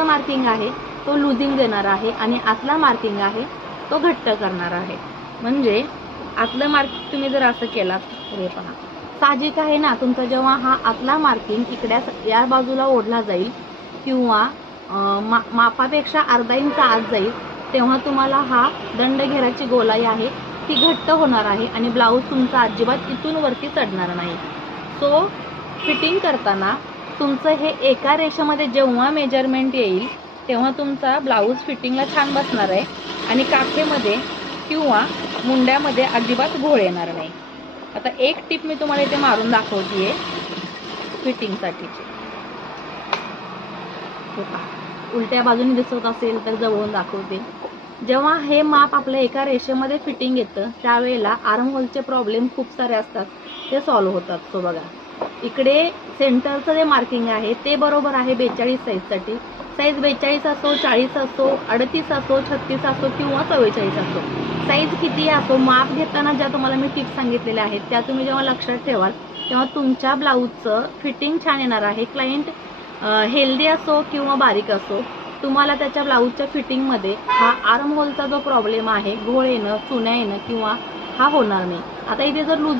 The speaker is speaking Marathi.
बाजूचा मार्किंग आहे तो लुजिंग देणार आहे आणि आतला मार्किंग आहे तो घट्ट करणार आहे. म्हणजे आतलं मार्किंग तुम्ही जर असं केलात, हे पहा साहजिक आहे ना, तुमचा जेव्हा हा आतला मार्किंग इकडे या बाजूला ओढला जाईल किंवा मापापेक्षा अर्धा इंच आत जाईल, तेव्हा तुम्हाला हा दंड घेराची गोलाई आहे ती घट्ट होणार आहे आणि ब्लाऊज तुमचा अजिबात इथून वरती चढणार नाही. सो फिटिंग करताना तुमचं हे एका रेषेमध्ये जेव्हा मेजरमेंट येईल तेव्हा तुमचा ब्लाऊज फिटिंगला छान बसणार आहे आणि काखेमध्ये किंवा मुंड्यामध्ये अजिबात घोळ येणार नाही. आता एक टिप मी तुम्हाला इथे मारून दाखवतेय फिटिंगसाठीची. उलट्या बाजूने दिसत असेल तर जवळून दाखवते. जेव्हा हे माप आपल्या एका रेषेमध्ये फिटिंग येतं त्यावेळेला आर्म होलचे प्रॉब्लेम खूप सारे असतात, ते सॉल्व्ह होतात. तो बघा इकडे सेंटरचं जे मार्किंग आहे ते बरोबर आहे 42 साईजसाठी. साईज 42 असो, 40 असो, 38 असो, 36 असो किंवा 44 असो, साईज किती असो, माप घेताना ज्या तुम्हाला मी टिप्स सांगितलेल्या आहेत त्या तुम्ही जेव्हा लक्षात ठेवाल तेव्हा तुमच्या ब्लाऊजचं फिटिंग छान येणार आहे. क्लायंट हेल्दी असो किंवा बारीक असो, तुम्हाला त्याच्या ब्लाऊजच्या फिटिंगमध्ये हा आर्म होलचा जो प्रॉब्लेम आहे, घोळ येणं, चुन्या येणं किंवा हा होणार नाही. आता इथे जर लुजिंग